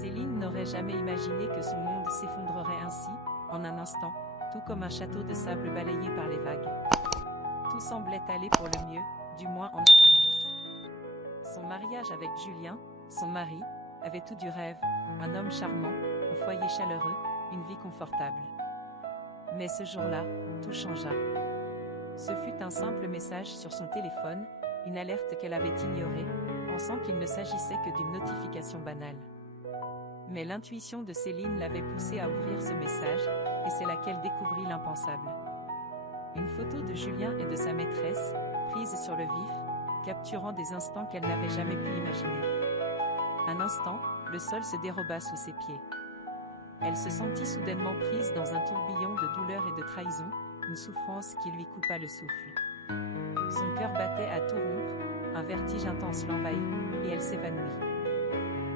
Céline n'aurait jamais imaginé que son monde s'effondrerait ainsi, en un instant, tout comme un château de sable balayé par les vagues. Tout semblait aller pour le mieux, du moins en apparence. Son mariage avec Julien, son mari, avait tout du rêve, un homme charmant, un foyer chaleureux, une vie confortable. Mais ce jour-là, tout changea. Ce fut un simple message sur son téléphone, une alerte qu'elle avait ignorée, pensant qu'il ne s'agissait que d'une notification banale. Mais l'intuition de Céline l'avait poussée à ouvrir ce message, et c'est là qu'elle découvrit l'impensable. Une photo de Julien et de sa maîtresse, prise sur le vif, capturant des instants qu'elle n'avait jamais pu imaginer. Un instant, le sol se déroba sous ses pieds. Elle se sentit soudainement prise dans un tourbillon de douleur et de trahison, une souffrance qui lui coupa le souffle. Son cœur battait à tout rompre, un vertige intense l'envahit, et elle s'évanouit.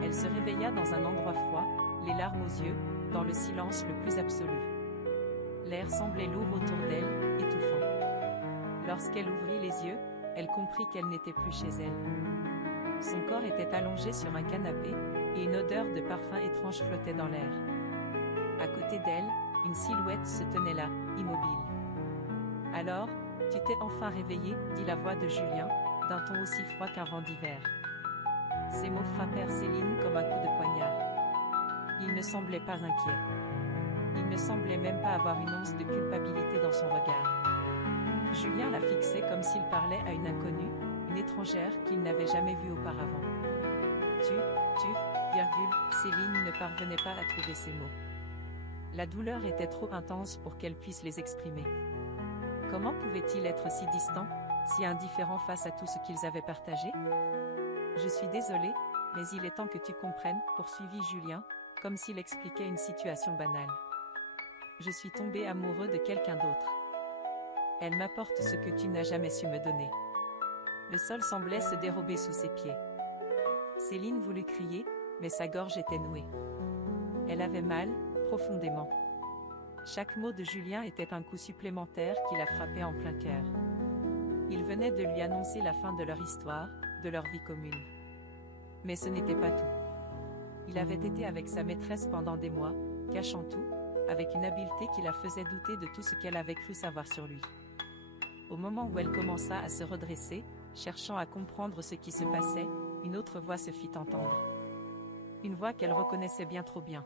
Elle se réveilla dans un endroit froid, les larmes aux yeux, dans le silence le plus absolu. L'air semblait lourd autour d'elle, étouffant. Lorsqu'elle ouvrit les yeux, elle comprit qu'elle n'était plus chez elle. Son corps était allongé sur un canapé, et une odeur de parfum étrange flottait dans l'air. À côté d'elle, une silhouette se tenait là, immobile. « Alors, tu t'es enfin réveillée » dit la voix de Julien, d'un ton aussi froid qu'un vent d'hiver. Ces mots frappèrent Céline comme un coup de poignard. Il ne semblait pas inquiet. Il ne semblait même pas avoir une once de culpabilité dans son regard. Julien la fixait comme s'il parlait à une inconnue, une étrangère qu'il n'avait jamais vue auparavant. Céline ne parvenait pas à trouver ses mots. La douleur était trop intense pour qu'elle puisse les exprimer. Comment pouvait-il être si distant, si indifférent face à tout ce qu'ils avaient partagé ? « Je suis désolée, mais il est temps que tu comprennes, » poursuivit Julien, comme s'il expliquait une situation banale. « Je suis tombé amoureux de quelqu'un d'autre. Elle m'apporte ce que tu n'as jamais su me donner. » Le sol semblait se dérober sous ses pieds. Céline voulut crier, mais sa gorge était nouée. Elle avait mal, profondément. Chaque mot de Julien était un coup supplémentaire qui la frappait en plein cœur. Il venait de lui annoncer la fin de leur histoire, de leur vie commune. Mais ce n'était pas tout. Il avait été avec sa maîtresse pendant des mois, cachant tout, avec une habileté qui la faisait douter de tout ce qu'elle avait cru savoir sur lui. Au moment où elle commença à se redresser, cherchant à comprendre ce qui se passait, une autre voix se fit entendre. Une voix qu'elle reconnaissait bien trop bien.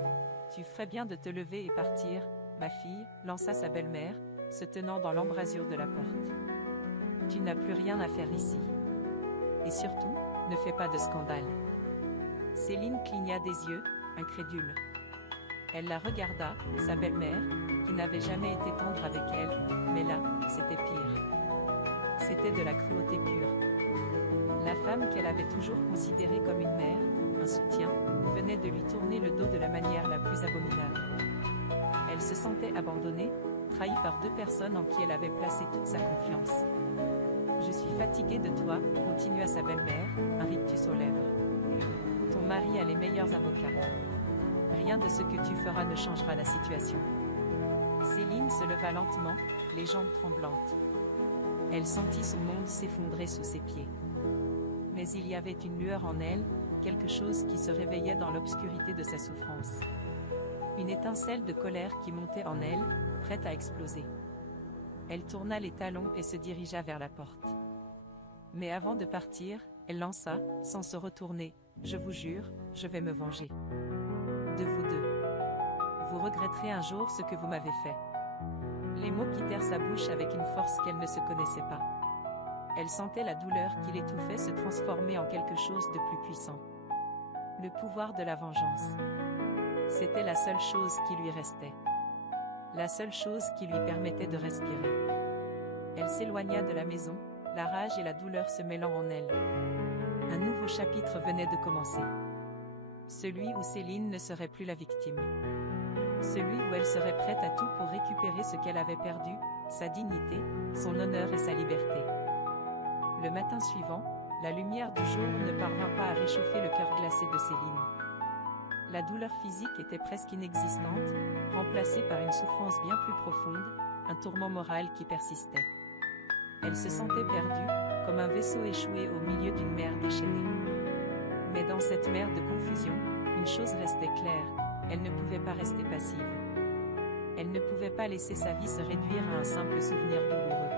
« Tu ferais bien de te lever et partir, ma fille » lança sa belle-mère, se tenant dans l'embrasure de la porte. « Tu n'as plus rien à faire ici. Et surtout, ne fais pas de scandale. » Céline cligna des yeux, incrédule. Elle la regarda, sa belle-mère, qui n'avait jamais été tendre avec elle, mais là, c'était pire. C'était de la cruauté pure. La femme qu'elle avait toujours considérée comme une mère, un soutien, venait de lui tourner le dos de la manière la plus abominable. Elle se sentait abandonnée, trahie par deux personnes en qui elle avait placé toute sa confiance. « Je suis fatiguée de toi » continua sa belle-mère, un rictus aux lèvres. « Ton mari a les meilleurs avocats. Rien de ce que tu feras ne changera la situation. » Céline se leva lentement, les jambes tremblantes. Elle sentit son monde s'effondrer sous ses pieds. Mais il y avait une lueur en elle, quelque chose qui se réveillait dans l'obscurité de sa souffrance. Une étincelle de colère qui montait en elle, prête à exploser. Elle tourna les talons et se dirigea vers la porte. Mais avant de partir, elle lança, sans se retourner, « Je vous jure, je vais me venger. De vous deux. Vous regretterez un jour ce que vous m'avez fait. » Les mots quittèrent sa bouche avec une force qu'elle ne se connaissait pas. Elle sentait la douleur qui l'étouffait se transformer en quelque chose de plus puissant. Le pouvoir de la vengeance. C'était la seule chose qui lui restait. La seule chose qui lui permettait de respirer. Elle s'éloigna de la maison, la rage et la douleur se mêlant en elle. Un nouveau chapitre venait de commencer. Celui où Céline ne serait plus la victime. Celui où elle serait prête à tout pour récupérer ce qu'elle avait perdu, sa dignité, son honneur et sa liberté. Le matin suivant, la lumière du jour ne parvint pas à réchauffer le cœur glacé de Céline. La douleur physique était presque inexistante, remplacée par une souffrance bien plus profonde, un tourment moral qui persistait. Elle se sentait perdue, comme un vaisseau échoué au milieu d'une mer déchaînée. Mais dans cette mer de confusion, Une chose restait claire, elle ne pouvait pas rester passive. Elle ne pouvait pas laisser sa vie se réduire à un simple souvenir douloureux.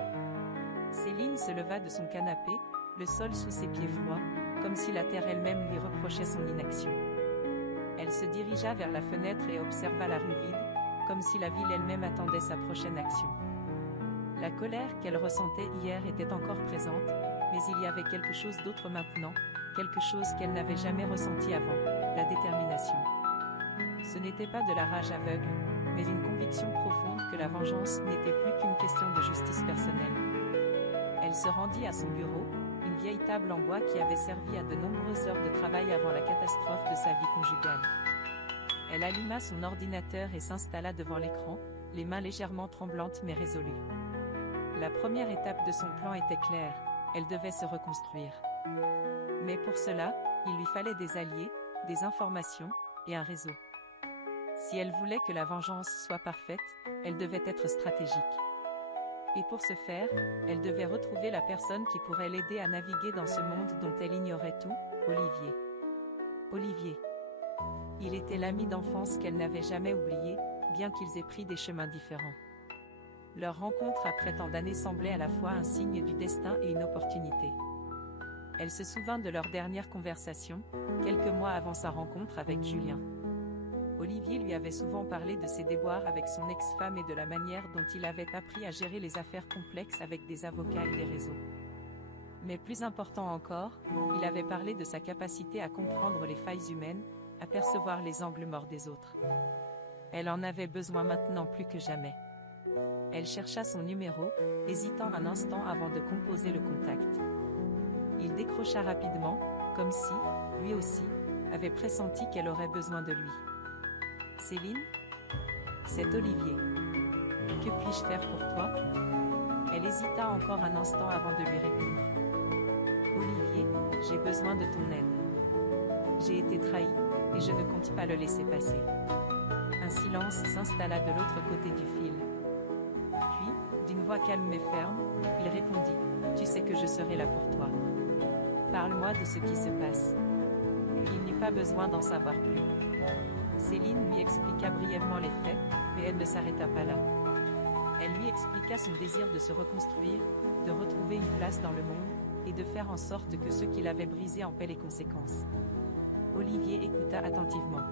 Céline se leva de son canapé, le sol sous ses pieds froids, comme si la terre elle-même lui reprochait son inaction. Elle se dirigea vers la fenêtre et observa la rue vide, comme si la ville elle-même attendait sa prochaine action. La colère qu'elle ressentait hier était encore présente, mais il y avait quelque chose d'autre maintenant, quelque chose qu'elle n'avait jamais ressenti avant, la détermination. Ce n'était pas de la rage aveugle, mais une conviction profonde que la vengeance n'était plus qu'une question de justice personnelle. Elle se rendit à son bureau, une vieille table en bois qui avait servi à de nombreuses heures de travail avant la catastrophe de sa vie conjugale. Elle alluma son ordinateur et s'installa devant l'écran, les mains légèrement tremblantes mais résolues. La première étape de son plan était claire, elle devait se reconstruire. Mais pour cela, il lui fallait des alliés, des informations, et un réseau. Si elle voulait que la vengeance soit parfaite, elle devait être stratégique. Et pour ce faire, elle devait retrouver la personne qui pourrait l'aider à naviguer dans ce monde dont elle ignorait tout, Olivier. Olivier. Il était l'ami d'enfance qu'elle n'avait jamais oublié, bien qu'ils aient pris des chemins différents. Leur rencontre après tant d'années semblait à la fois un signe du destin et une opportunité. Elle se souvint de leur dernière conversation, quelques mois avant sa rencontre avec Julien. Olivier lui avait souvent parlé de ses déboires avec son ex-femme et de la manière dont il avait appris à gérer les affaires complexes avec des avocats et des réseaux. Mais plus important encore, il avait parlé de sa capacité à comprendre les failles humaines, à percevoir les angles morts des autres. Elle en avait besoin maintenant plus que jamais. Elle chercha son numéro, hésitant un instant avant de composer le contact. Il décrocha rapidement, comme si, lui aussi, avait pressenti qu'elle aurait besoin de lui. Céline ? C'est Olivier. Que puis-je faire pour toi ? Elle hésita encore un instant avant de lui répondre. Olivier, j'ai besoin de ton aide. J'ai été trahi, et je ne compte pas le laisser passer. Un silence s'installa de l'autre côté du fil. Puis, d'une voix calme mais ferme, il répondit, « Tu sais que je serai là pour toi. Parle-moi de ce qui se passe. » Il n'eut pas besoin d'en savoir plus. Céline lui expliqua brièvement les faits, mais elle ne s'arrêta pas là. Elle lui expliqua son désir de se reconstruire, de retrouver une place dans le monde, et de faire en sorte que ceux qui l'avaient brisé en paient les conséquences. Olivier écouta attentivement.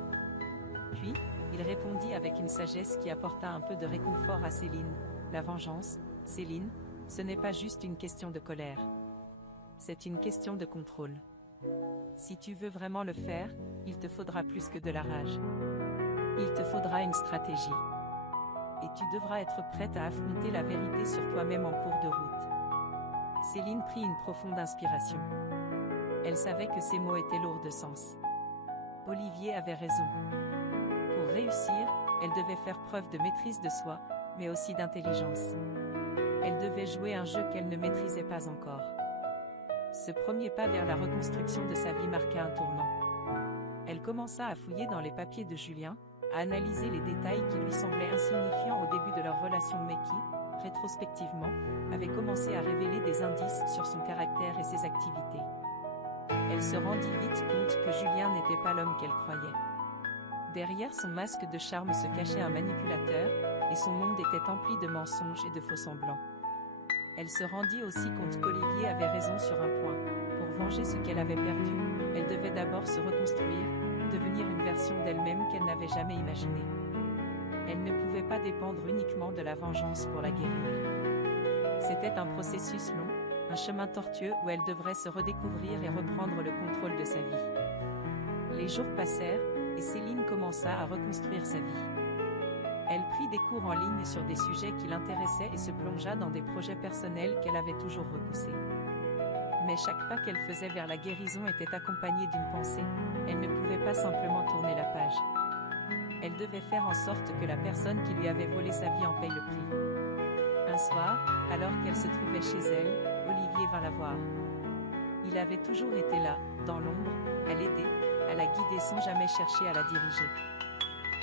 Puis, il répondit avec une sagesse qui apporta un peu de réconfort à Céline. La vengeance, Céline, ce n'est pas juste une question de colère. C'est une question de contrôle. Si tu veux vraiment le faire, il te faudra plus que de la rage. Il te faudra une stratégie. Et tu devras être prête à affronter la vérité sur toi-même en cours de route. Céline prit une profonde inspiration. Elle savait que ces mots étaient lourds de sens. Olivier avait raison. Pour réussir, elle devait faire preuve de maîtrise de soi, mais aussi d'intelligence. Elle devait jouer un jeu qu'elle ne maîtrisait pas encore. Ce premier pas vers la reconstruction de sa vie marqua un tournant. Elle commença à fouiller dans les papiers de Julien, à analyser les détails qui lui semblaient insignifiants au début de leur relation mais qui, rétrospectivement, avaient commencé à révéler des indices sur son caractère et ses activités. Elle se rendit vite compte que Julien n'était pas l'homme qu'elle croyait. Derrière son masque de charme se cachait un manipulateur, et son monde était empli de mensonges et de faux-semblants. Elle se rendit aussi compte qu'Olivier avait raison sur un point. Pour venger ce qu'elle avait perdu, elle devait d'abord se reconstruire, devenir une version d'elle-même qu'elle n'avait jamais imaginée. Elle ne pouvait pas dépendre uniquement de la vengeance pour la guérir. C'était un processus long, un chemin tortueux où elle devrait se redécouvrir et reprendre le contrôle de sa vie. Les jours passèrent, et Céline commença à reconstruire sa vie. Elle prit des cours en ligne sur des sujets qui l'intéressaient et se plongea dans des projets personnels qu'elle avait toujours repoussés. Mais chaque pas qu'elle faisait vers la guérison était accompagné d'une pensée, elle ne pouvait pas simplement tourner la page. Elle devait faire en sorte que la personne qui lui avait volé sa vie en paye le prix. Un soir, alors qu'elle se trouvait chez elle, Olivier vint la voir. Il avait toujours été là, dans l'ombre, à l'aider, à la guider sans jamais chercher à la diriger.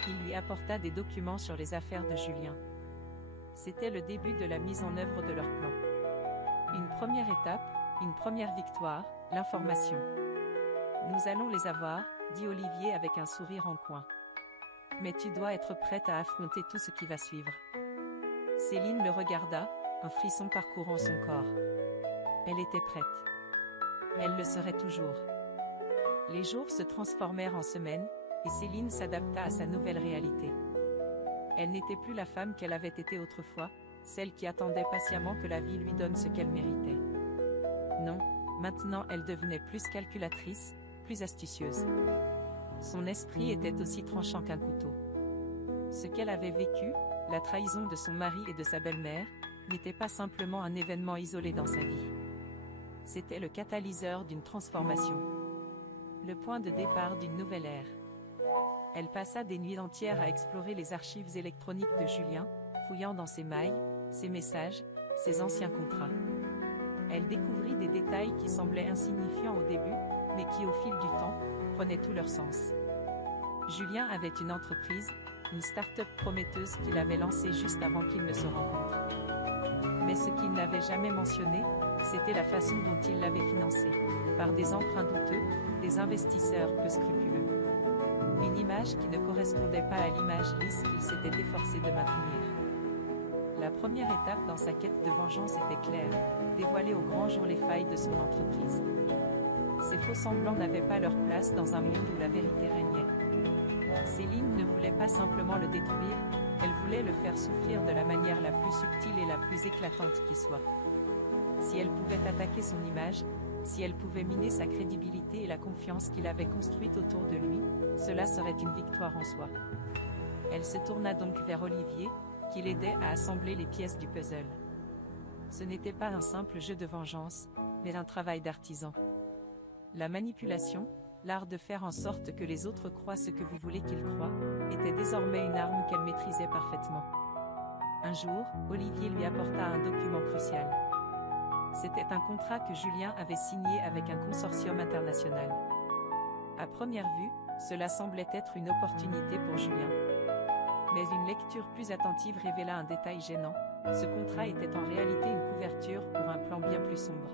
Il lui apporta des documents sur les affaires de Julien. C'était le début de la mise en œuvre de leur plan. Une première étape, une première victoire, l'information. Nous allons les avoir, dit Olivier avec un sourire en coin. Mais tu dois être prête à affronter tout ce qui va suivre. Céline le regarda, un frisson parcourant son corps. Elle était prête. Elle le serait toujours. Les jours se transformèrent en semaines, et Céline s'adapta à sa nouvelle réalité. Elle n'était plus la femme qu'elle avait été autrefois, celle qui attendait patiemment que la vie lui donne ce qu'elle méritait. Non, maintenant elle devenait plus calculatrice, plus astucieuse. Son esprit était aussi tranchant qu'un couteau. Ce qu'elle avait vécu, la trahison de son mari et de sa belle-mère, n'était pas simplement un événement isolé dans sa vie. C'était le catalyseur d'une transformation. Le point de départ d'une nouvelle ère. Elle passa des nuits entières à explorer les archives électroniques de Julien, fouillant dans ses mails, ses messages, ses anciens contrats. Elle découvrit des détails qui semblaient insignifiants au début, mais qui au fil du temps, prenaient tout leur sens. Julien avait une entreprise, une start-up prometteuse qu'il avait lancée juste avant qu'ils ne se rencontrent. Mais ce qu'il n'avait jamais mentionné, c'était la façon dont il l'avait financée, par des emprunts douteux, des investisseurs peu scrupuleux. Une image qui ne correspondait pas à l'image lisse qu'il s'était efforcé de maintenir. La première étape dans sa quête de vengeance était claire, dévoiler au grand jour les failles de son entreprise. Ces faux-semblants n'avaient pas leur place dans un monde où la vérité régnait. Céline ne voulait pas simplement le détruire, elle voulait le faire souffrir de la manière la plus subtile et la plus éclatante qui soit. Si elle pouvait attaquer son image, si elle pouvait miner sa crédibilité et la confiance qu'il avait construite autour de lui, cela serait une victoire en soi. Elle se tourna donc vers Olivier, qui l'aidait à assembler les pièces du puzzle. Ce n'était pas un simple jeu de vengeance, mais un travail d'artisan. La manipulation, l'art de faire en sorte que les autres croient ce que vous voulez qu'ils croient, était désormais une arme qu'elle maîtrisait parfaitement. Un jour, Olivier lui apporta un document crucial. C'était un contrat que Julien avait signé avec un consortium international. À première vue, cela semblait être une opportunité pour Julien. Mais une lecture plus attentive révéla un détail gênant. Ce contrat était en réalité une couverture pour un plan bien plus sombre.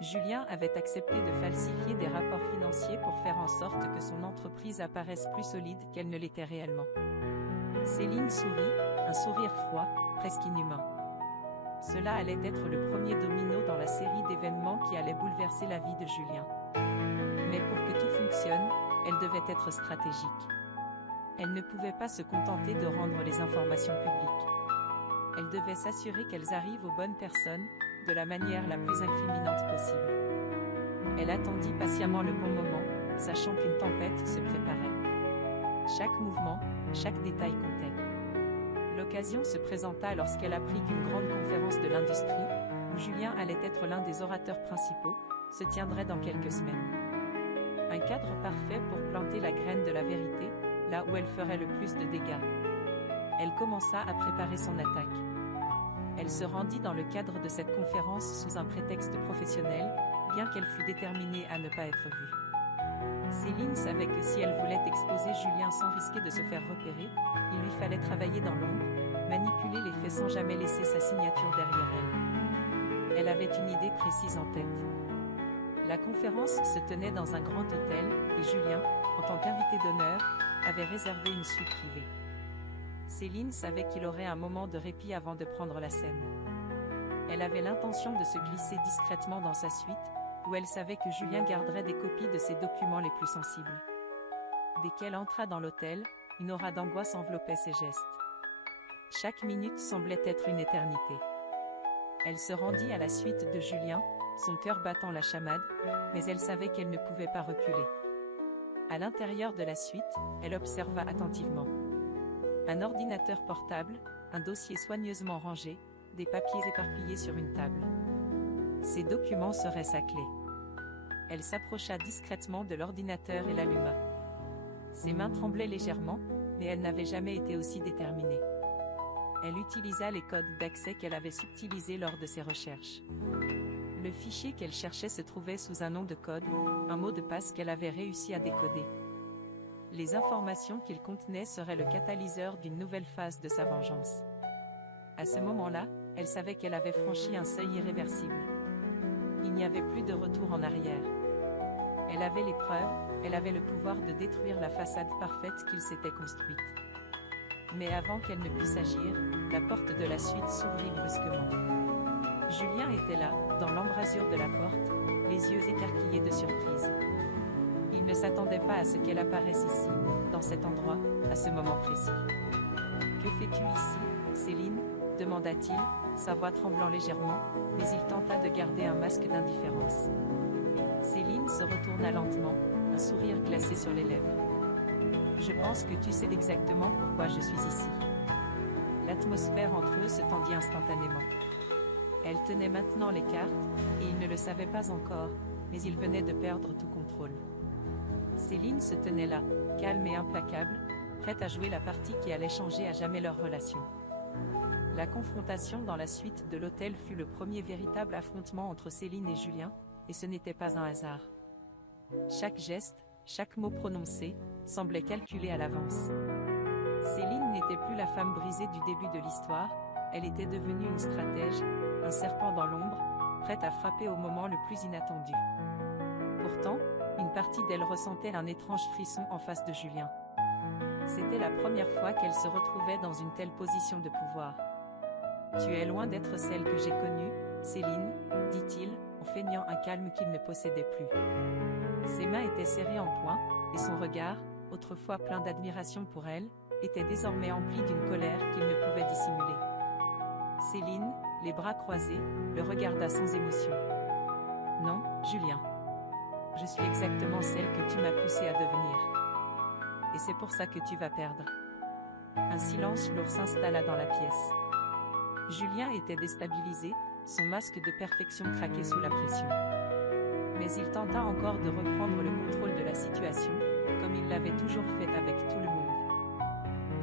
Julien avait accepté de falsifier des rapports financiers pour faire en sorte que son entreprise apparaisse plus solide qu'elle ne l'était réellement. Céline sourit, un sourire froid, presque inhumain. Cela allait être le premier domino dans la série d'événements qui allait bouleverser la vie de Julien. Mais pour que tout fonctionne, elle devait être stratégique. Elle ne pouvait pas se contenter de rendre les informations publiques. Elle devait s'assurer qu'elles arrivent aux bonnes personnes, de la manière la plus incriminante possible. Elle attendit patiemment le bon moment, sachant qu'une tempête se préparait. Chaque mouvement, chaque détail comptait. L'occasion se présenta lorsqu'elle apprit qu'une grande conférence de l'industrie, où Julien allait être l'un des orateurs principaux, se tiendrait dans quelques semaines. Un cadre parfait pour planter la graine de la vérité, là où elle ferait le plus de dégâts. Elle commença à préparer son attaque. Elle se rendit dans le cadre de cette conférence sous un prétexte professionnel, bien qu'elle fût déterminée à ne pas être vue. Céline savait que si elle voulait exposer Julien sans risquer de se faire repérer, il lui fallait travailler dans l'ombre, manipuler les faits sans jamais laisser sa signature derrière elle. Elle avait une idée précise en tête. La conférence se tenait dans un grand hôtel, et Julien, en tant qu'invité d'honneur, avait réservé une suite privée. Céline savait qu'il aurait un moment de répit avant de prendre la scène. Elle avait l'intention de se glisser discrètement dans sa suite, où elle savait que Julien garderait des copies de ses documents les plus sensibles. Dès qu'elle entra dans l'hôtel, une aura d'angoisse enveloppait ses gestes. Chaque minute semblait être une éternité. Elle se rendit à la suite de Julien, son cœur battant la chamade, mais elle savait qu'elle ne pouvait pas reculer. À l'intérieur de la suite, elle observa attentivement. Un ordinateur portable, un dossier soigneusement rangé, des papiers éparpillés sur une table. Ces documents seraient sa clé. Elle s'approcha discrètement de l'ordinateur et l'alluma. Ses mains tremblaient légèrement, mais elle n'avait jamais été aussi déterminée. Elle utilisa les codes d'accès qu'elle avait subtilisés lors de ses recherches. Le fichier qu'elle cherchait se trouvait sous un nom de code, un mot de passe qu'elle avait réussi à décoder. Les informations qu'il contenait seraient le catalyseur d'une nouvelle phase de sa vengeance. À ce moment-là, elle savait qu'elle avait franchi un seuil irréversible. Il n'y avait plus de retour en arrière. Elle avait les preuves, elle avait le pouvoir de détruire la façade parfaite qu'il s'était construite. Mais avant qu'elle ne puisse agir, la porte de la suite s'ouvrit brusquement. Julien était là, dans l'embrasure de la porte, les yeux écarquillés de surprise. Il ne s'attendait pas à ce qu'elle apparaisse ici, dans cet endroit, à ce moment précis. « Que fais-tu ici, Céline ?» demanda-t-il, sa voix tremblant légèrement, mais il tenta de garder un masque d'indifférence. Céline se retourna lentement, un sourire glacé sur les lèvres. « Je pense que tu sais exactement pourquoi je suis ici. » L'atmosphère entre eux se tendit instantanément. Elle tenait maintenant les cartes, et il ne le savait pas encore, mais il venait de perdre tout contrôle. Céline se tenait là, calme et implacable, prête à jouer la partie qui allait changer à jamais leur relation. La confrontation dans la suite de l'hôtel fut le premier véritable affrontement entre Céline et Julien, et ce n'était pas un hasard. Chaque geste, chaque mot prononcé, semblait calculé à l'avance. Céline n'était plus la femme brisée du début de l'histoire, elle était devenue une stratège, un serpent dans l'ombre, prête à frapper au moment le plus inattendu. Pourtant, une partie d'elle ressentait un étrange frisson en face de Julien. C'était la première fois qu'elle se retrouvait dans une telle position de pouvoir. « Tu es loin d'être celle que j'ai connue, Céline, » dit-il, en feignant un calme qu'il ne possédait plus. Ses mains étaient serrées en poing, et son regard, autrefois plein d'admiration pour elle, était désormais empli d'une colère qu'il ne pouvait dissimuler. Céline, les bras croisés, le regarda sans émotion. « Non, Julien. Je suis exactement celle que tu m'as poussée à devenir. Et c'est pour ça que tu vas perdre. » Un silence lourd s'installa dans la pièce. Julien était déstabilisé, son masque de perfection craquait sous la pression. Mais il tenta encore de reprendre le contrôle de la situation, comme il l'avait toujours fait avec tout le monde.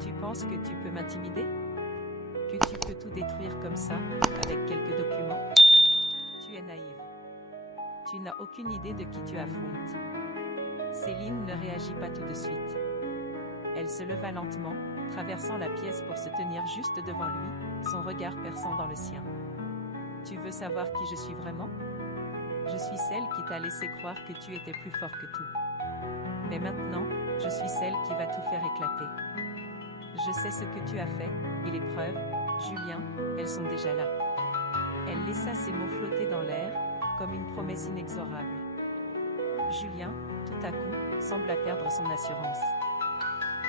« Tu penses que tu peux m'intimider ? Que tu peux tout détruire comme ça, avec quelques documents ? Tu es naïve. Tu n'as aucune idée de qui tu affrontes. » Céline ne réagit pas tout de suite. Elle se leva lentement, traversant la pièce pour se tenir juste devant lui, son regard perçant dans le sien. « Tu veux savoir qui je suis vraiment ? Je suis celle qui t'a laissé croire que tu étais plus fort que tout. Mais maintenant, je suis celle qui va tout faire éclater. Je sais ce que tu as fait, et les preuves, Julien, elles sont déjà là. » Elle laissa ses mots flotter dans l'air, comme une promesse inexorable. Julien, tout à coup, sembla perdre son assurance.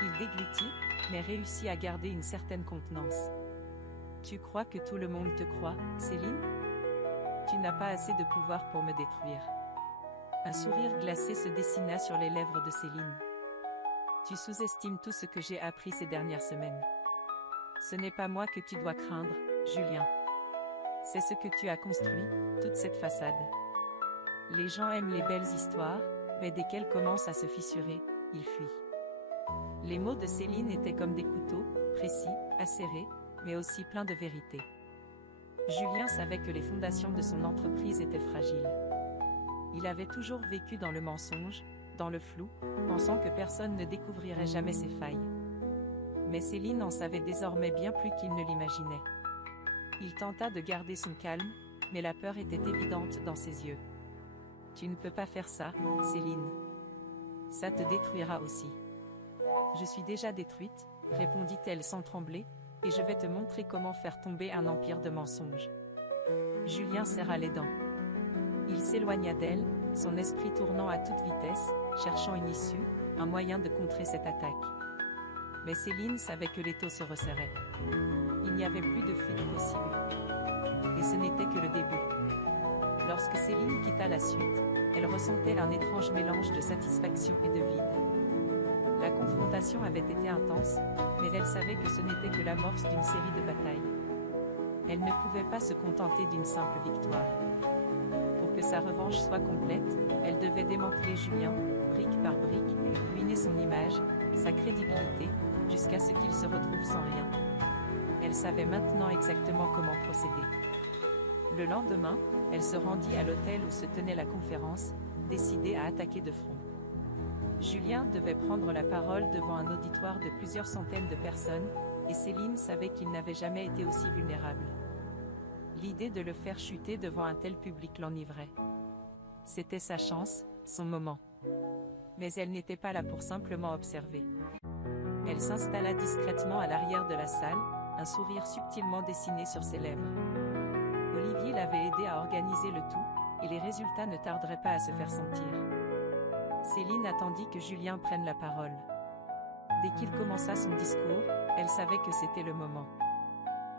Il déglutit, mais réussit à garder une certaine contenance. « Tu crois que tout le monde te croit, Céline ? Tu n'as pas assez de pouvoir pour me détruire. » Un sourire glacé se dessina sur les lèvres de Céline. « Tu sous-estimes tout ce que j'ai appris ces dernières semaines. Ce n'est pas moi que tu dois craindre, Julien. C'est ce que tu as construit, toute cette façade. Les gens aiment les belles histoires, mais dès qu'elles commencent à se fissurer, ils fuient. » Les mots de Céline étaient comme des couteaux, précis, acérés, mais aussi pleins de vérité. Julien savait que les fondations de son entreprise étaient fragiles. Il avait toujours vécu dans le mensonge, dans le flou, pensant que personne ne découvrirait jamais ses failles. Mais Céline en savait désormais bien plus qu'il ne l'imaginait. Il tenta de garder son calme, mais la peur était évidente dans ses yeux. « Tu ne peux pas faire ça, Céline. Ça te détruira aussi. »« Je suis déjà détruite, » répondit-elle sans trembler, « et je vais te montrer comment faire tomber un empire de mensonges. » Julien serra les dents. Il s'éloigna d'elle, son esprit tournant à toute vitesse, cherchant une issue, un moyen de contrer cette attaque. Mais Céline savait que l'étau se resserrait. Il n'y avait plus de fuite possible. Et ce n'était que le début. Lorsque Céline quitta la suite, elle ressentait un étrange mélange de satisfaction et de vide. La confrontation avait été intense, mais elle savait que ce n'était que l'amorce d'une série de batailles. Elle ne pouvait pas se contenter d'une simple victoire. Pour que sa revanche soit complète, elle devait démanteler Julien, brique par brique, ruiner son image, sa crédibilité, jusqu'à ce qu'il se retrouve sans rien. Elle savait maintenant exactement comment procéder. Le lendemain, elle se rendit à l'hôtel où se tenait la conférence, décidée à attaquer de front. Julien devait prendre la parole devant un auditoire de plusieurs centaines de personnes, et Céline savait qu'il n'avait jamais été aussi vulnérable. L'idée de le faire chuter devant un tel public l'enivrait. C'était sa chance, son moment. Mais elle n'était pas là pour simplement observer. Elle s'installa discrètement à l'arrière de la salle, un sourire subtilement dessiné sur ses lèvres. Olivier l'avait aidé à organiser le tout, et les résultats ne tarderaient pas à se faire sentir. Céline attendit que Julien prenne la parole. Dès qu'il commença son discours, elle savait que c'était le moment.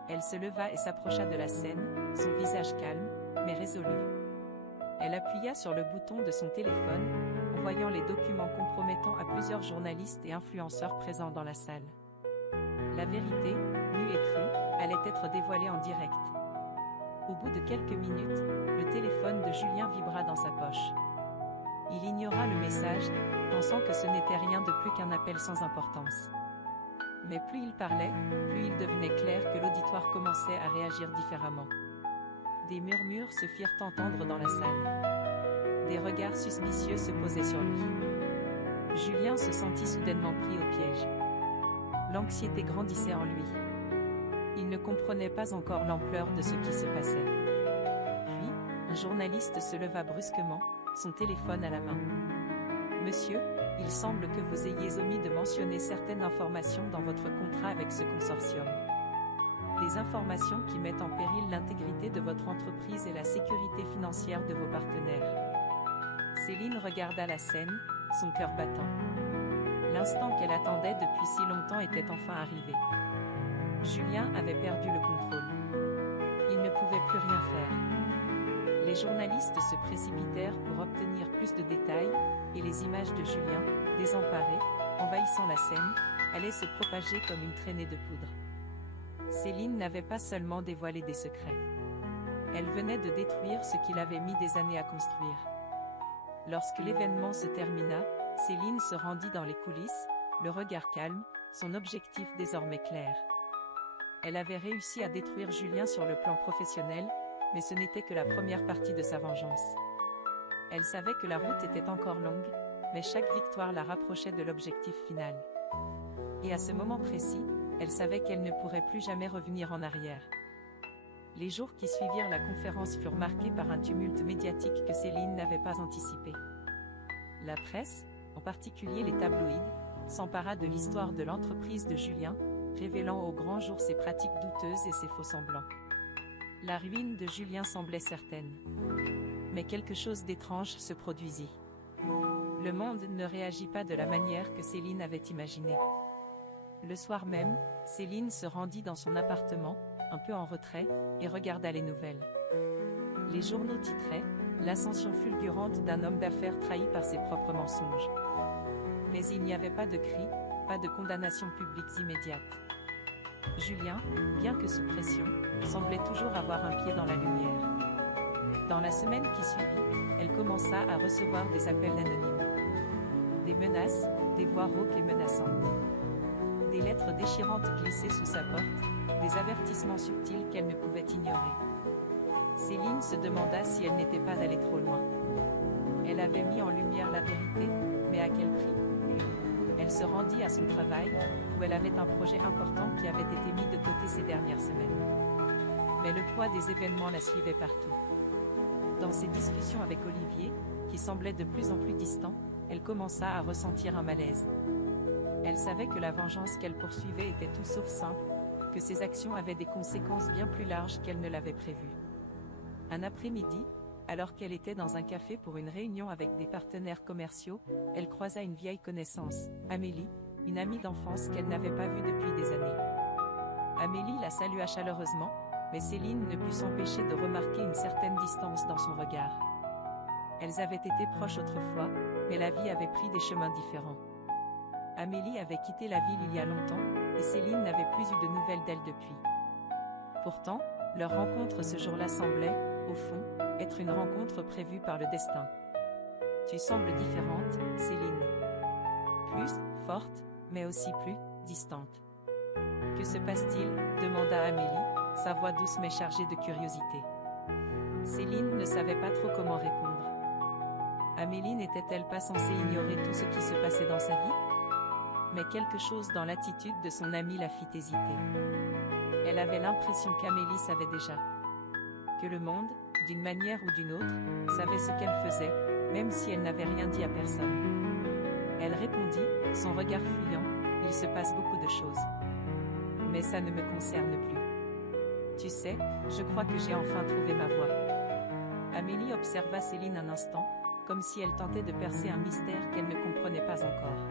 Elle se leva et s'approcha de la scène, son visage calme, mais résolu. Elle appuya sur le bouton de son téléphone, envoyant les documents compromettants à plusieurs journalistes et influenceurs présents dans la salle. La vérité, nue et crue, allait être dévoilée en direct. Au bout de quelques minutes, le téléphone de Julien vibra dans sa poche. Il ignora le message, pensant que ce n'était rien de plus qu'un appel sans importance. Mais plus il parlait, plus il devenait clair que l'auditoire commençait à réagir différemment. Des murmures se firent entendre dans la salle. Des regards suspicieux se posaient sur lui. Julien se sentit soudainement pris au piège. L'anxiété grandissait en lui. Il ne comprenait pas encore l'ampleur de ce qui se passait. Puis, un journaliste se leva brusquement, son téléphone à la main. « Monsieur, il semble que vous ayez omis de mentionner certaines informations dans votre contrat avec ce consortium. Des informations qui mettent en péril l'intégrité de votre entreprise et la sécurité financière de vos partenaires. » Céline regarda la scène, son cœur battant. L'instant qu'elle attendait depuis si longtemps était enfin arrivé. Julien avait perdu le contrôle. Il ne pouvait plus rien faire. Les journalistes se précipitèrent pour obtenir plus de détails, et les images de Julien, désemparé, envahissant la scène, allaient se propager comme une traînée de poudre. Céline n'avait pas seulement dévoilé des secrets. Elle venait de détruire ce qu'il avait mis des années à construire. Lorsque l'événement se termina, Céline se rendit dans les coulisses, le regard calme, son objectif désormais clair. Elle avait réussi à détruire Julien sur le plan professionnel, mais ce n'était que la première partie de sa vengeance. Elle savait que la route était encore longue, mais chaque victoire la rapprochait de l'objectif final. Et à ce moment précis, elle savait qu'elle ne pourrait plus jamais revenir en arrière. Les jours qui suivirent la conférence furent marqués par un tumulte médiatique que Céline n'avait pas anticipé. La presse, en particulier les tabloïds, s'empara de l'histoire de l'entreprise de Julien, révélant au grand jour ses pratiques douteuses et ses faux-semblants. La ruine de Julien semblait certaine. Mais quelque chose d'étrange se produisit. Le monde ne réagit pas de la manière que Céline avait imaginé. Le soir même, Céline se rendit dans son appartement, un peu en retrait, et regarda les nouvelles. Les journaux titraient « L'ascension fulgurante d'un homme d'affaires trahi par ses propres mensonges ». Mais il n'y avait pas de cris, pas de condamnation publique immédiate. Julien, bien que sous pression, semblait toujours avoir un pied dans la lumière. Dans la semaine qui suivit, elle commença à recevoir des appels anonymes. Des menaces, des voix rauques et menaçantes. Des lettres déchirantes glissées sous sa porte, des avertissements subtils qu'elle ne pouvait ignorer. Céline se demanda si elle n'était pas allée trop loin. Elle avait mis en lumière la vérité, mais à quel prix ? Elle se rendit à son travail, où elle avait un projet important qui avait été mis de côté ces dernières semaines. Mais le poids des événements la suivait partout. Dans ses discussions avec Olivier, qui semblait de plus en plus distant, elle commença à ressentir un malaise. Elle savait que la vengeance qu'elle poursuivait était tout sauf simple, que ses actions avaient des conséquences bien plus larges qu'elle ne l'avait prévu. Un après-midi, alors qu'elle était dans un café pour une réunion avec des partenaires commerciaux, elle croisa une vieille connaissance, Amélie, une amie d'enfance qu'elle n'avait pas vue depuis des années. Amélie la salua chaleureusement, mais Céline ne put s'empêcher de remarquer une certaine distance dans son regard. Elles avaient été proches autrefois, mais la vie avait pris des chemins différents. Amélie avait quitté la ville il y a longtemps, et Céline n'avait plus eu de nouvelles d'elle depuis. Pourtant, leur rencontre ce jour-là semblait, au fond, être une rencontre prévue par le destin. « Tu sembles différente, Céline. Plus forte, mais aussi plus distante. »« Que se passe-t-il » demanda Amélie, sa voix douce mais chargée de curiosité. Céline ne savait pas trop comment répondre. Amélie n'était-elle pas censée ignorer tout ce qui se passait dans sa vie ? Mais quelque chose dans l'attitude de son amie la fit hésiter. Elle avait l'impression qu'Amélie savait déjà. Que le monde, d'une manière ou d'une autre, savait ce qu'elle faisait, même si elle n'avait rien dit à personne. Elle répondit, son regard fuyant, il se passe beaucoup de choses. Mais ça ne me concerne plus. Tu sais, je crois que j'ai enfin trouvé ma voie. Amélie observa Céline un instant, comme si elle tentait de percer un mystère qu'elle ne comprenait pas encore.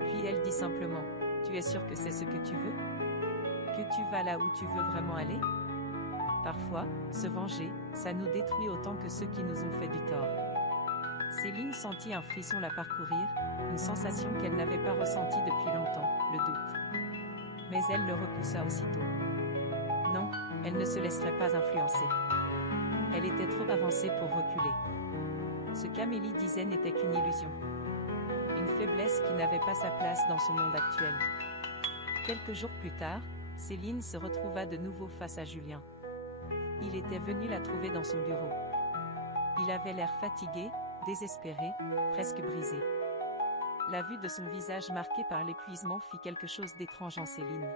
Puis elle dit simplement, tu es sûre que c'est ce que tu veux? Que tu vas là où tu veux vraiment aller? Parfois, se venger, ça nous détruit autant que ceux qui nous ont fait du tort. Céline sentit un frisson la parcourir, une sensation qu'elle n'avait pas ressentie depuis longtemps, le doute. Mais elle le repoussa aussitôt. Non, elle ne se laisserait pas influencer. Elle était trop avancée pour reculer. Ce qu'Amélie disait n'était qu'une illusion. Une faiblesse qui n'avait pas sa place dans son monde actuel. Quelques jours plus tard, Céline se retrouva de nouveau face à Julien. Il était venu la trouver dans son bureau. Il avait l'air fatigué, désespéré, presque brisé. La vue de son visage marqué par l'épuisement fit quelque chose d'étrange en Céline.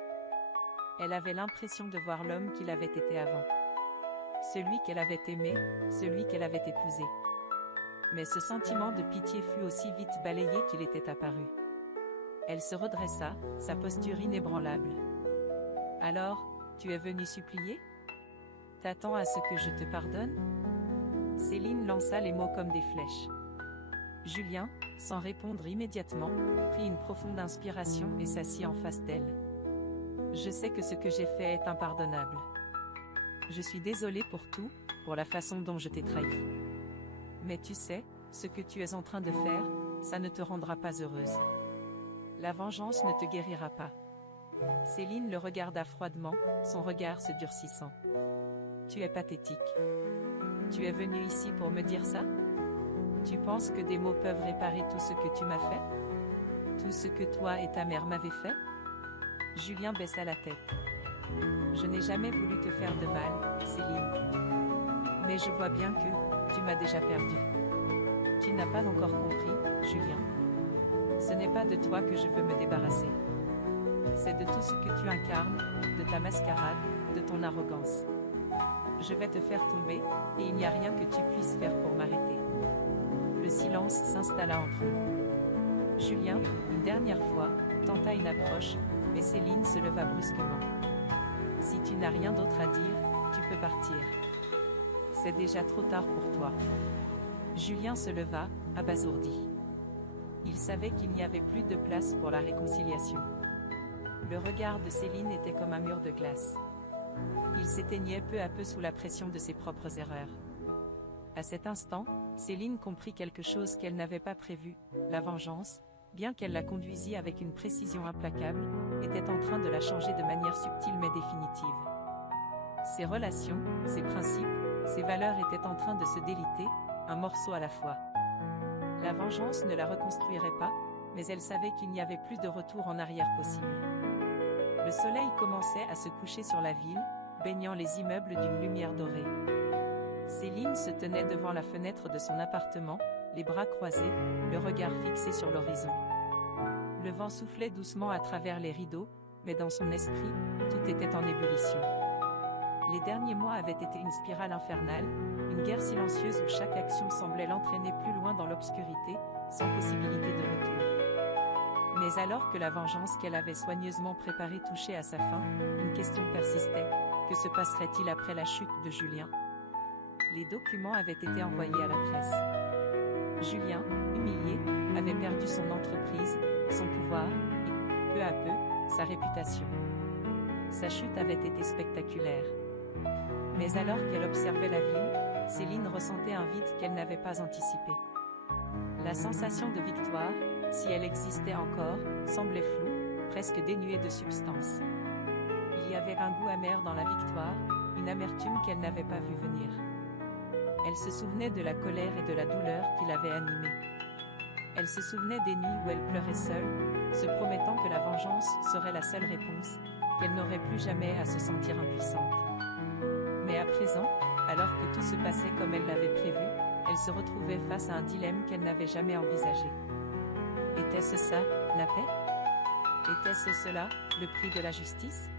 Elle avait l'impression de voir l'homme qu'il avait été avant. Celui qu'elle avait aimé, celui qu'elle avait épousé. Mais ce sentiment de pitié fut aussi vite balayé qu'il était apparu. Elle se redressa, sa posture inébranlable. « Alors, tu es venu supplier? T'attends à ce que je te pardonne ?» Céline lança les mots comme des flèches. Julien, sans répondre immédiatement, prit une profonde inspiration et s'assit en face d'elle. « Je sais que ce que j'ai fait est impardonnable. Je suis désolé pour tout, pour la façon dont je t'ai trahi. Mais tu sais, ce que tu es en train de faire, ça ne te rendra pas heureuse. La vengeance ne te guérira pas. » Céline le regarda froidement, son regard se durcissant. « Tu es pathétique. Tu es venu ici pour me dire ça? Tu penses que des mots peuvent réparer tout ce que tu m'as fait? Tout ce que toi et ta mère m'avez fait? » Julien baissa la tête. « Je n'ai jamais voulu te faire de mal, Céline. Mais je vois bien que tu m'as déjà perdu. Tu n'as pas encore compris, Julien. Ce n'est pas de toi que je veux me débarrasser. C'est de tout ce que tu incarnes, de ta mascarade, de ton arrogance. Je vais te faire tomber, et il n'y a rien que tu puisses faire pour m'arrêter. » Le silence s'installa entre eux. Julien, une dernière fois, tenta une approche, mais Céline se leva brusquement. « Si tu n'as rien d'autre à dire, tu peux partir. C'est déjà trop tard pour toi. » Julien se leva, abasourdi. Il savait qu'il n'y avait plus de place pour la réconciliation. Le regard de Céline était comme un mur de glace. Il s'éteignait peu à peu sous la pression de ses propres erreurs. À cet instant, Céline comprit quelque chose qu'elle n'avait pas prévu, la vengeance, bien qu'elle la conduisît avec une précision implacable, était en train de la changer de manière subtile mais définitive. Ses relations, ses principes, ses valeurs étaient en train de se déliter, un morceau à la fois. La vengeance ne la reconstruirait pas, mais elle savait qu'il n'y avait plus de retour en arrière possible. Le soleil commençait à se coucher sur la ville, baignant les immeubles d'une lumière dorée. Céline se tenait devant la fenêtre de son appartement, les bras croisés, le regard fixé sur l'horizon. Le vent soufflait doucement à travers les rideaux, mais dans son esprit, tout était en ébullition. Les derniers mois avaient été une spirale infernale, une guerre silencieuse où chaque action semblait l'entraîner plus loin dans l'obscurité, sans possibilité de retour. Mais alors que la vengeance qu'elle avait soigneusement préparée touchait à sa fin, une question persistait. Que se passerait-il après la chute de Julien? Les documents avaient été envoyés à la presse. Julien, humilié, avait perdu son entreprise, son pouvoir, et, peu à peu, sa réputation. Sa chute avait été spectaculaire. Mais alors qu'elle observait la ville, Céline ressentait un vide qu'elle n'avait pas anticipé. La sensation de victoire, si elle existait encore, semblait floue, presque dénuée de substance. Il y avait un goût amer dans la victoire, une amertume qu'elle n'avait pas vue venir. Elle se souvenait de la colère et de la douleur qui l'avaient animée. Elle se souvenait des nuits où elle pleurait seule, se promettant que la vengeance serait la seule réponse, qu'elle n'aurait plus jamais à se sentir impuissante. Mais à présent, alors que tout se passait comme elle l'avait prévu, elle se retrouvait face à un dilemme qu'elle n'avait jamais envisagé. Était-ce ça, la paix? Était-ce cela, le prix de la justice?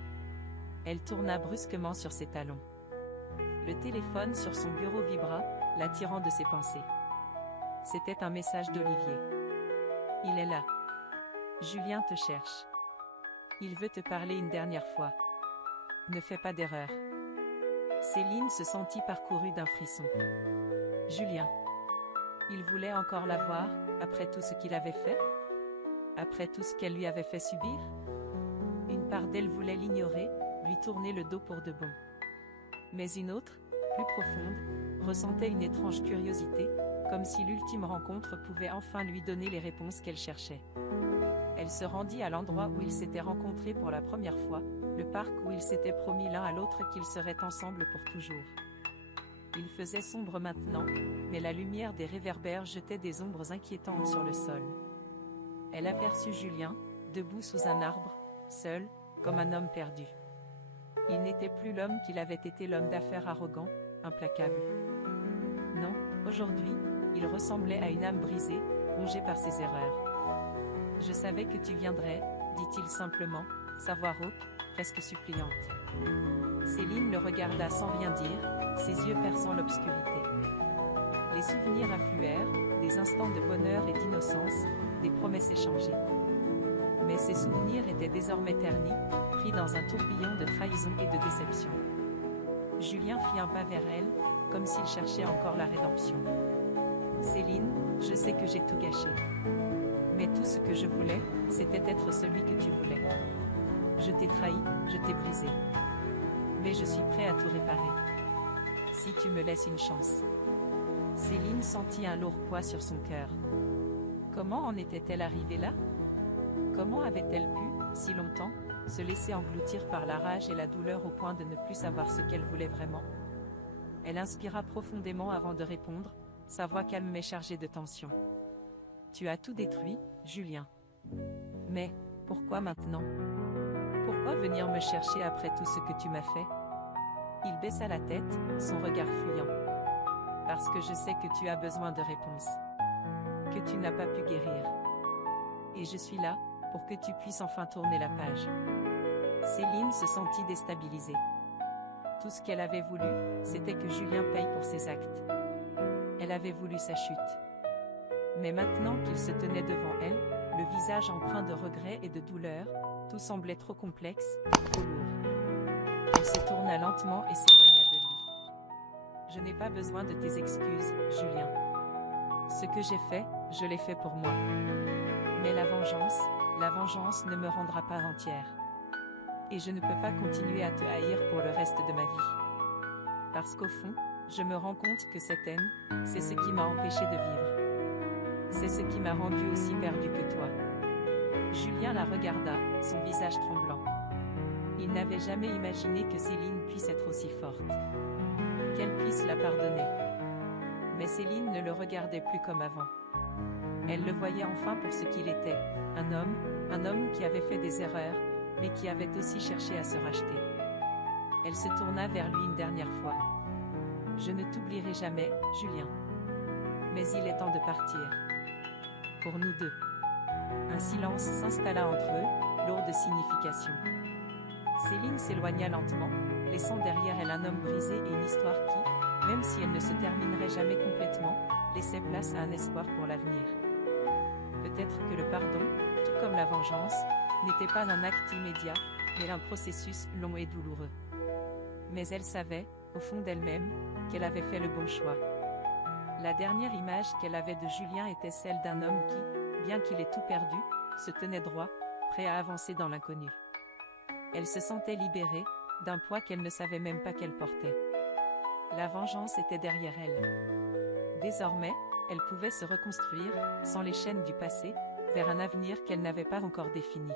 Elle tourna brusquement sur ses talons. Le téléphone sur son bureau vibra, l'attirant de ses pensées. C'était un message d'Olivier. Il est là. Julien te cherche. Il veut te parler une dernière fois. Ne fais pas d'erreur. Céline se sentit parcourue d'un frisson. Julien. Il voulait encore la voir, après tout ce qu'il avait fait? Après tout ce qu'elle lui avait fait subir? Une part d'elle voulait l'ignorer, lui tourner le dos pour de bon. Mais une autre, plus profonde, ressentait une étrange curiosité, comme si l'ultime rencontre pouvait enfin lui donner les réponses qu'elle cherchait. Elle se rendit à l'endroit où ils s'étaient rencontrés pour la première fois, le parc où ils s'étaient promis l'un à l'autre qu'ils seraient ensemble pour toujours. Il faisait sombre maintenant, mais la lumière des réverbères jetait des ombres inquiétantes sur le sol. Elle aperçut Julien, debout sous un arbre, seul, comme un homme perdu. Il n'était plus l'homme qu'il avait été, l'homme d'affaires arrogant, implacable. Non, aujourd'hui, il ressemblait à une âme brisée, rongée par ses erreurs. « Je savais que tu viendrais, dit-il simplement, sa voix rauque, presque suppliante. Céline le regarda sans rien dire, ses yeux perçant l'obscurité. Les souvenirs affluèrent, des instants de bonheur et d'innocence, des promesses échangées. Mais ces souvenirs étaient désormais ternis, pris dans un tourbillon de trahison et de déception. Julien fit un pas vers elle, comme s'il cherchait encore la rédemption. « Céline, je sais que j'ai tout gâché. Mais tout ce que je voulais, c'était être celui que tu voulais. Je t'ai trahi, je t'ai brisé. Mais je suis prêt à tout réparer. Si tu me laisses une chance. » Céline sentit un lourd poids sur son cœur. Comment en était-elle arrivée là? Comment avait-elle pu, si longtemps, se laisser engloutir par la rage et la douleur au point de ne plus savoir ce qu'elle voulait vraiment? Elle inspira profondément avant de répondre, sa voix calme mais chargée de tension. « Tu as tout détruit, Julien. Mais, pourquoi maintenant? Pourquoi venir me chercher après tout ce que tu m'as fait? » Il baissa la tête, son regard fuyant. « Parce que je sais que tu as besoin de réponses. Que tu n'as pas pu guérir. Et je suis là, pour que tu puisses enfin tourner la page. » Céline se sentit déstabilisée. Tout ce qu'elle avait voulu, c'était que Julien paye pour ses actes. Elle avait voulu sa chute. Mais maintenant qu'il se tenait devant elle, le visage empreint de regret et de douleur, tout semblait trop complexe, trop lourd. Elle se tourna lentement et s'éloigna de lui. « Je n'ai pas besoin de tes excuses, Julien. Ce que j'ai fait, je l'ai fait pour moi. Mais la vengeance ne me rendra pas entière. Et je ne peux pas continuer à te haïr pour le reste de ma vie. Parce qu'au fond, je me rends compte que cette haine, c'est ce qui m'a empêché de vivre. C'est ce qui m'a rendu aussi perdu que toi. » Julien la regarda, son visage tremblant. Il n'avait jamais imaginé que Céline puisse être aussi forte. Qu'elle puisse la pardonner. Mais Céline ne le regardait plus comme avant. Elle le voyait enfin pour ce qu'il était, un homme qui avait fait des erreurs, mais qui avait aussi cherché à se racheter. Elle se tourna vers lui une dernière fois. « Je ne t'oublierai jamais, Julien. Mais il est temps de partir. Pour nous deux. » Un silence s'installa entre eux, lourd de signification. Céline s'éloigna lentement, laissant derrière elle un homme brisé et une histoire qui, même si elle ne se terminerait jamais complètement, laissait place à un espoir pour l'avenir. Peut-être que le pardon, tout comme la vengeance, n'était pas un acte immédiat, mais un processus long et douloureux. Mais elle savait, au fond d'elle-même, qu'elle avait fait le bon choix. La dernière image qu'elle avait de Julien était celle d'un homme qui, bien qu'il ait tout perdu, se tenait droit, prêt à avancer dans l'inconnu. Elle se sentait libérée, d'un poids qu'elle ne savait même pas qu'elle portait. La vengeance était derrière elle. Désormais, elle pouvait se reconstruire, sans les chaînes du passé, vers un avenir qu'elle n'avait pas encore défini.